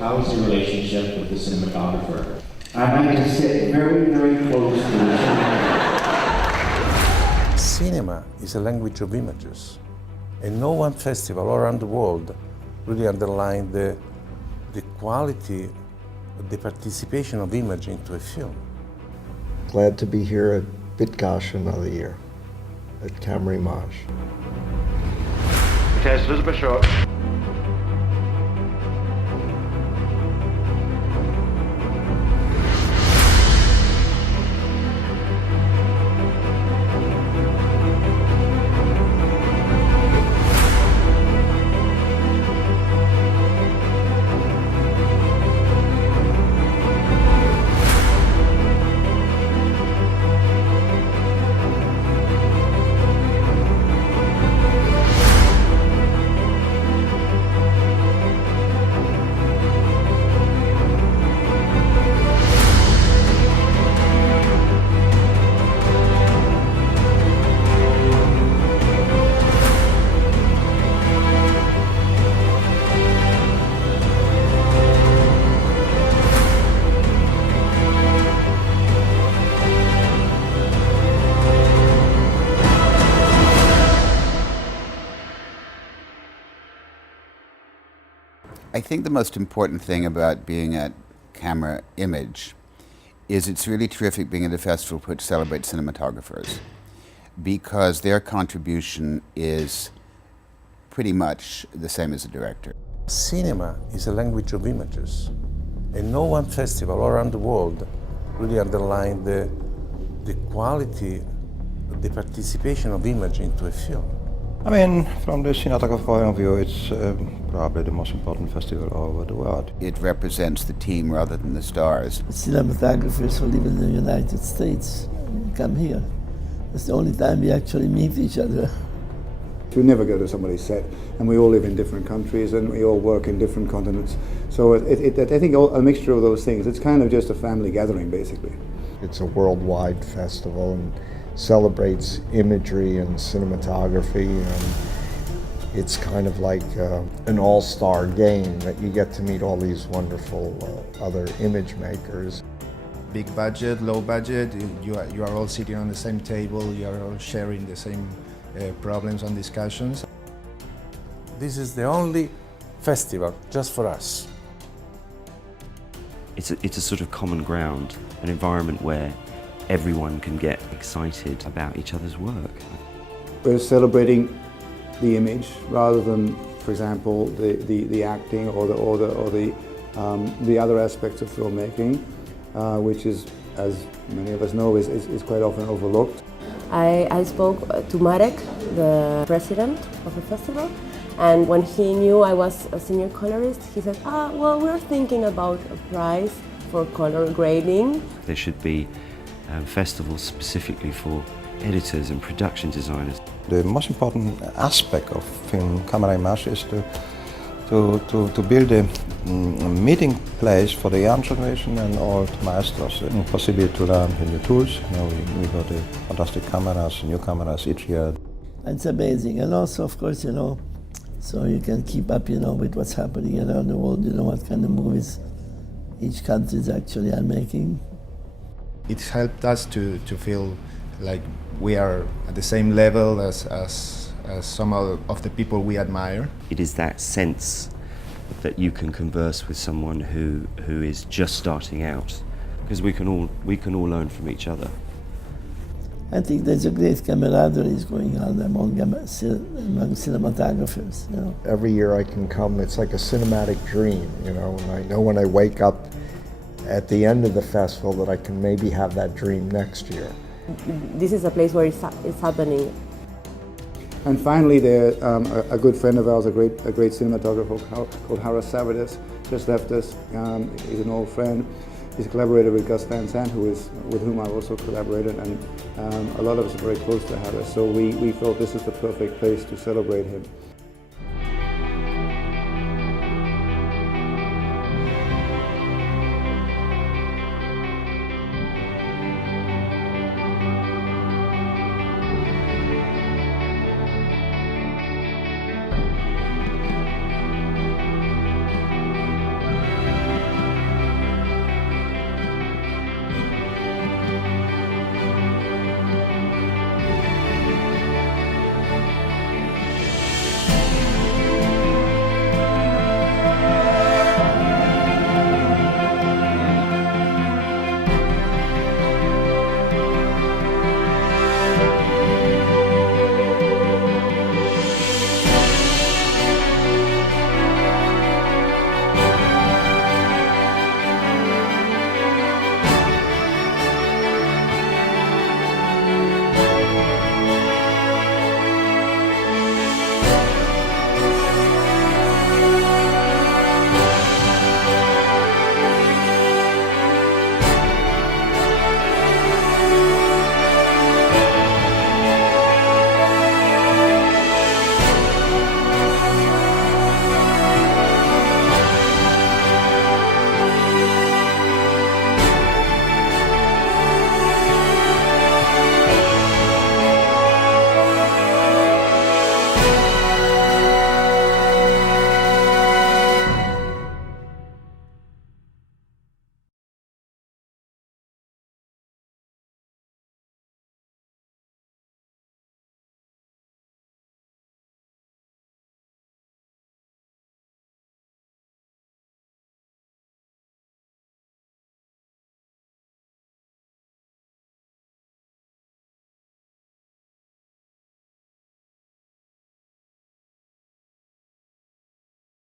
How is your relationship with the cinematographer? I like to sit very, very close to the Cinema is a language of images, and no one festival all around the world really underlined the quality of the participation of image into a film. Glad to be here at Bitgosh another year, at Camerimage. Test visible shot. I think the most important thing about being at Camerimage is it's really terrific being at a festival which celebrates cinematographers, because their contribution is pretty much the same as a director. Cinema is a language of images, and no one festival all around the world really underlined the quality of the participation of image into a film. I mean, from the cinematography point of view, it's probably the most important festival all over the world. It represents the team rather than the stars. Cinematographers who live in the United States come here. It's the only time we actually meet each other. We never go to somebody's set, and we all live in different countries, and we all work in different continents. So I think a mixture of those things, it's kind of just a family gathering, basically. It's a worldwide festival and celebrates imagery and cinematography, and it's kind of like an all-star game that you get to meet all these wonderful other image makers. Big budget, low budget, you are all sitting on the same table, you are all sharing the same problems and discussions. This is the only festival just for us. It's a sort of common ground, an environment where everyone can get excited about each other's work. We're celebrating the image rather than, for example, the acting or the other aspects of filmmaking, which is, as many of us know, is quite often overlooked. I spoke to Marek, the president of the festival, and when he knew I was a senior colorist, he said, well, we're thinking about a prize for color grading. There should be festivals specifically for editors and production designers. The most important aspect of film Camerimage is to build a meeting place for the young generation and old maestros, and possibility to learn new tools. You know, we got fantastic cameras, new cameras each year. It's amazing, and also, of course, so you can keep up, with what's happening around the world, what kind of movies each country is actually making. It helped us to feel like we are at the same level as some of the people we admire. It is that sense that you can converse with someone who is just starting out, because we can all learn from each other. I think there's a great camaraderie going on among cinematographers. Every year I can come, it's like a cinematic dream, and I know when I wake up at the end of the festival that I can maybe have that dream next year. This is a place where it's happening. And finally, a good friend of ours, a great cinematographer called Harris Savides, just left us. He's an old friend. He's collaborated with Gus Van Sant, with whom I've also collaborated, and a lot of us are very close to Harris. So we felt this is the perfect place to celebrate him.